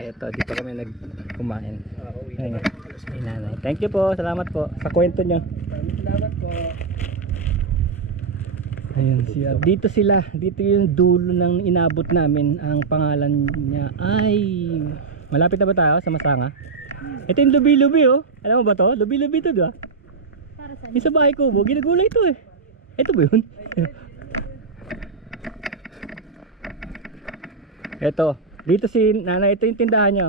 Eto, dito kami nagkumain. Ayun, may nanay. Thank you po, salamat po sa kwento nyo. Salamat po. Ayun siya. Dito sila. Dito yung dulo ng inabot namin. Ang pangalan niya ay... Malapit na ba tayo sa Masanga? Ito yung lubi-lubi oh. Alam mo ba to? Lubi-lubi to diba? Para saan? Yung sa bahay ko bo. Ginagulay ito eh. Ito ba yun? Ito. Dito si nanay. Ito yung tindahan niya.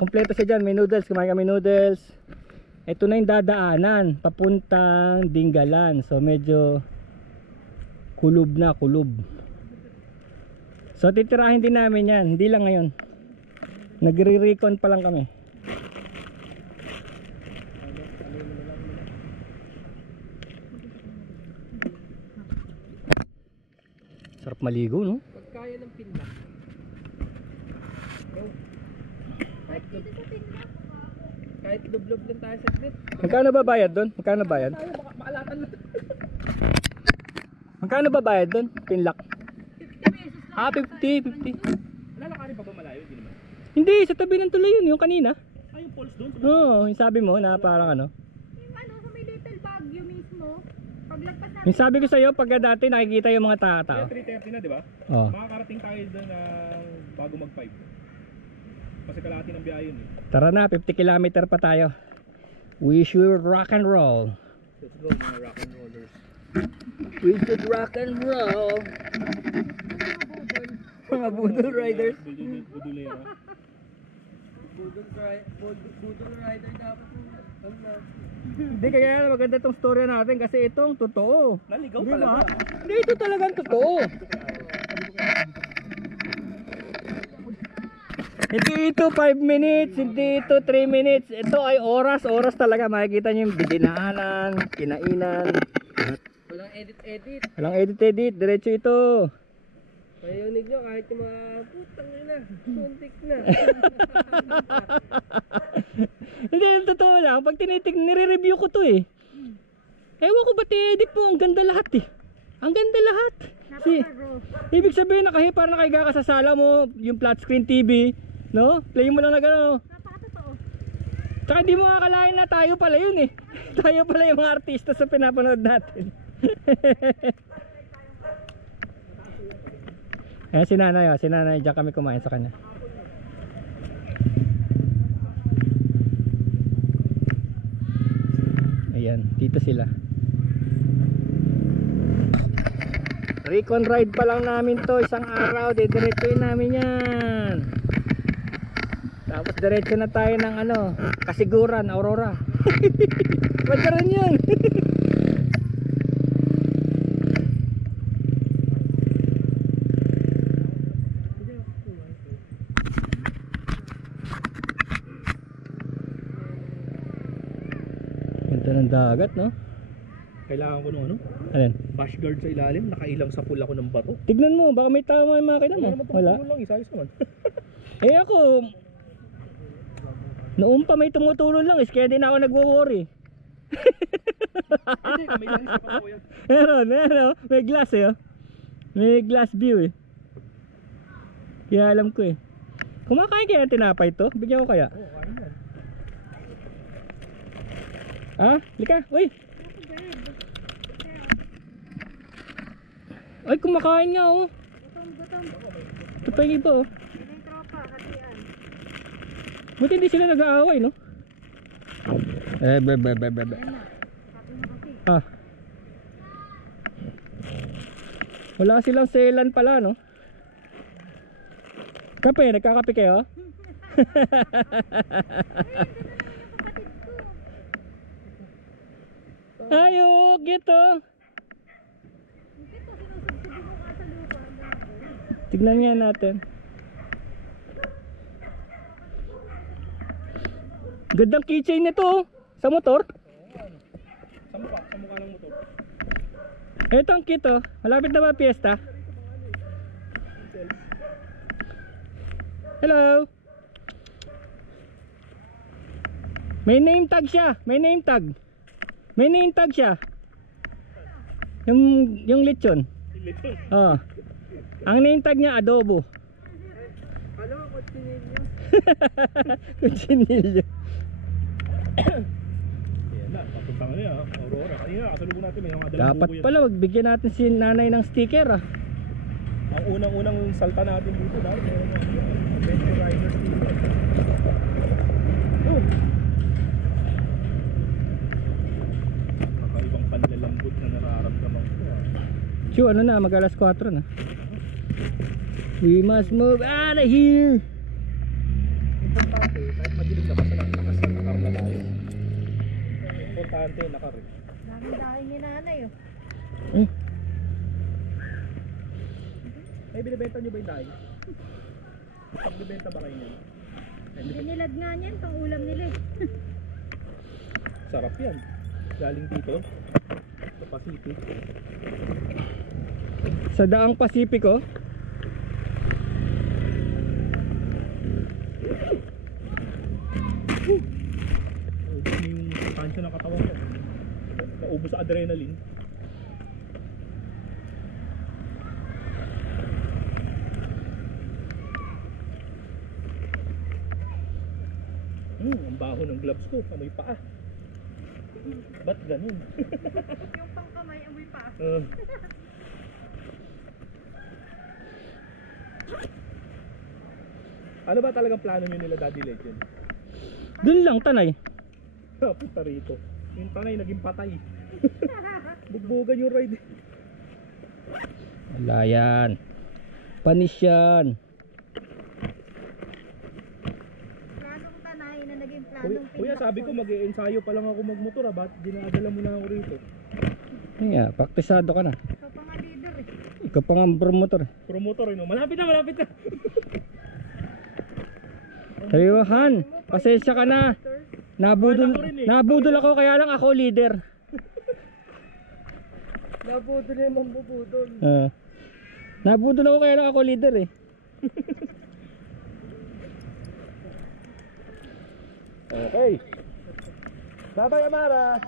Kompleto siya dyan. May noodles. Kumain kami noodles. Ito na yung dadaanan papuntang Dinggalan. So medyo kulob na, kulob. So titirahin din namin yan. Hindi lang ngayon. Nagre-recon pa lang kami. Sarap maligo, no? Pagkaya ng pinla. Kahit lublob lang tayo sa grid. Magkano ba bayad doon? Magkano bayad? Tayo makalatan lang. Magkano ba bayad doon? Pinlock. 50, 50. Lalakarin pa ba malayo? Hindi naman. Hindi, sa tabi ng tuloy yun, yung kanina. Ay, yung falls doon? Oo, yung sabi mo na parang ano. Yung ano, sa may Little Baguio mismo. Paglagpas natin. Yung sabi ko sa'yo, pagka dati nakikita yung mga tao. Kaya 3:30 na, di ba? Oh. Makakarating tayo doon bago mag-5. Kasi kalahati ng biyahe yun eh. Tara na, 50 kilometer pa tayo. We should rock and roll. Let's go mga rock and rollers. We should rock and roll. Mga budol riders. Budulera. Budol rider dapat ano. Hindi kaya maganda itong story natin kasi itong totoo. Naligaw Di talaga. ba? Hindi, ito talagang totoo. Hindi ito 5 minutes, hindi ito 3 minutes. Ito ay oras talaga. Makikita nyo yung dinaanan, kinainan. Walang edit. Walang edit, diretso ito. Payunig nyo kahit yung mga putang ina, suntik na. Hindi, yung totoo lang. Pag nire-review ko to eh. Ewan ko ba't i-edit mo? Ang ganda lahat eh. Ang ganda lahat. Ibig sabihin parang nakahiga ka sa sala mo, yung flat screen TV, no? Play mo lang na gano'n. Napakatotoo. Tsaka hindi mo akalain na tayo pala yun eh. Tayo pala yung mga artista sa pinapanood natin. Ayan si nanay, diyan kami kumain sa kanya. Ayan, dito sila. Recon ride pa lang namin to, isang araw, didiretsuin namin yan. Tapos diretso na tayo ng ano, Kasiguran, Aurora. Pagkaroon yun. Ganda ng dagat, no? Kailangan ko ng ano? Alin? Bash guard sa ilalim, nakailang sa pool ako ng bato. Tignan mo, baka may tama yung makina mo. Wala. Lang, isayos naman. Eh ako, noon pa may tumutulong lang, kaya din ako nagwo-worry. Hindi, may langis pa po yan. Meron, may glass eh. Oh. May glass view eh. Kaya alam ko eh. Kumakain kaya ng tinapay to? Bigyan ko kaya? Oo, kain yan. Ah, lika, uy. Ay, kumakain nga oh. Gutom. Ito pa yung iba oh. Yan yung tropa, hatian. Buti hindi sila nag-aaway, no? Be. Sabi mo kasi. Ah. Wala silang selan pala, no? Kape, nagkakape kayo? Ayok, gito. Tignan nga natin. Gandang keychain nito oh. Sa motor. Sa mukha ng motor. Ito ang kit oh. Malapit na ba piyesta? Hello. May name tag siya. May name tag siya. Yung lechon. Lechon. Oh. Ang name tag niya adobo. Ano? kutsinilyo. Kutsinilyo. Ayan na, papunta nga niya, Aurora. Kanina, kasalubong natin, may mga dalang Dapat buko yan. pala magbigyan natin si nanay ng sticker ah. Ang unang-unang salta natin dito dahil meron mga Adventure Riders dito. Yun. Kakaibang panlalambot na nararamdaman ko. Chu, ano na, mag alas 4 na. We must move out of here. Importante, kahit madilim na basta nakar na tayo. Importante, nakar. Daming dahil ni nanay oh. Eh, binibenta nyo ba yung dahil? Binibenta ba kayo niyan? Binilad nga niyan, pang ulam nila eh. Sarap yan. Galing dito. Sa Pacific. Sa Daang Pasipiko. Ubus na yung tansya ng katawan ko. Naubos sa adrenaline. Ang baho ng gloves ko, amoy paa. Ba't ganun? Yung pangkamay, amoy pa. Ano ba talagang plano nyo nila, Daddy Legend? Dun lang, Tanay. Punta rito. Yung tanay naging patay. Bugbugan yung ride. Wala yan. Panis yan. Planong tanay na naging Kuya, planong kuya, sabi ko mag-e-ensayo pa lang ako magmotor ah. Ba't dinadala mo na ako rito? Yun nga, praktisado ka na. Ikaw pa nga leader eh. Ikaw pa nga ang promotor. Promotor no? Malapit na, malapit na. Sabi mo, Han, pasensya ka na. Nabudol ako, kaya lang ako leader. Nabudol na yung mambubudol. Nabudol ako, kaya lang ako leader eh. Okay. Bye-bye, Amara.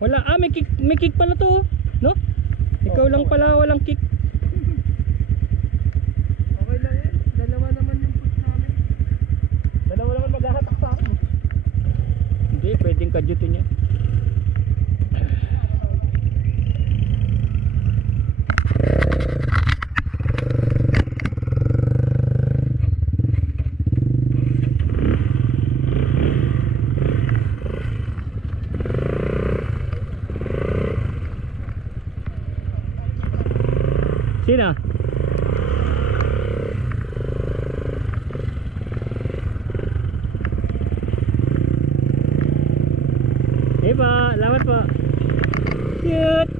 Wala, may kick pala to, no? Ikaw lang pala walang kick. Okay lang yan. Dalawa naman yung push namin. Dalawa naman maghahatak sa akin. Hindi, pwedeng kadyutin niya. Sino? Iba, salamat po. Cute.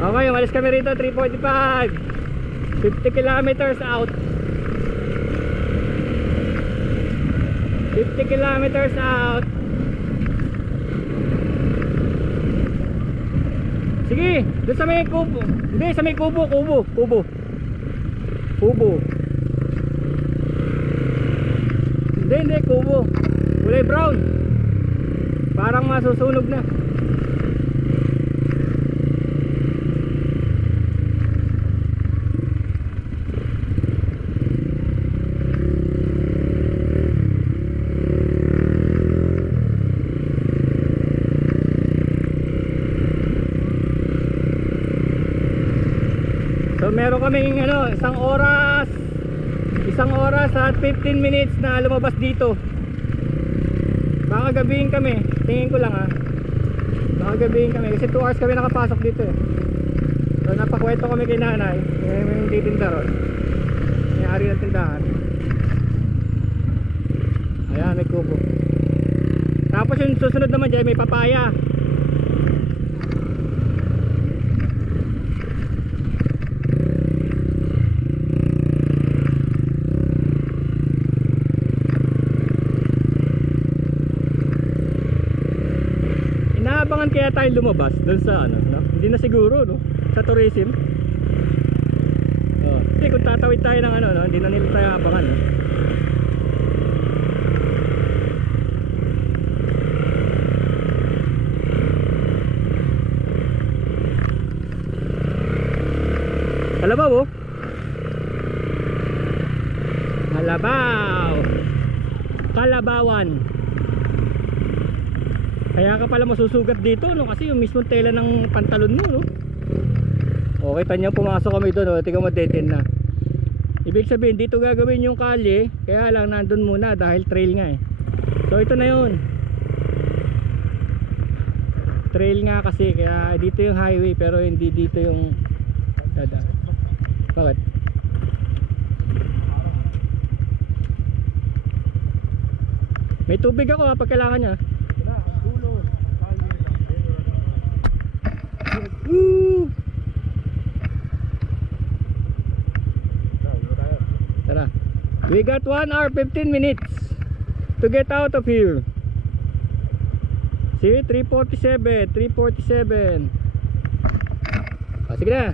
Okay, umalis kami rito 3:45. 50 kilometers out. 50 kilometers out. Sige, doon sa may kubo. Hindi, sa may kubo. Hindi, kubo. Kulay brown. Parang masusunog na. So meron kaming isang oras at 15 minutes na lumabas dito. Baka gabihin kami, tingin ko lang ha. Baka gabihin kami kasi 2 hours kami nakapasok dito eh. So napakwento kami kay nanay, yung titinda ron, may-ari ng tindahan. Ayan, may kubo. Tapos yung susunod naman dyan may papaya. Inaabangan kaya tayo lumabas doon sa no? Hindi na siguro no? Sa tourism. Hindi kung Tatawid tayo ng ano, no? Hindi na nila tayo abangan, no? Kalabaw, oh. Kalabaw. Kalabawan. Kaya ka pala masusugat dito, no? Kasi yung mismong tela ng pantalon mo, no? Okay, tanya pumasok kami doon, no? Tingnan mo, dead end na. Ibig sabihin, dito gagawin yung kalye. Kaya lang, nandun muna dahil trail nga eh. So, ito na yun. Trail nga kasi, kaya dito yung highway, pero hindi dito yung dadaan. Bakit? May tubig ako pag kailangan niya. Woo! Tara. We got 1 hour 15 minutes to get out of here. See, 3:47, 3:47. Sige na.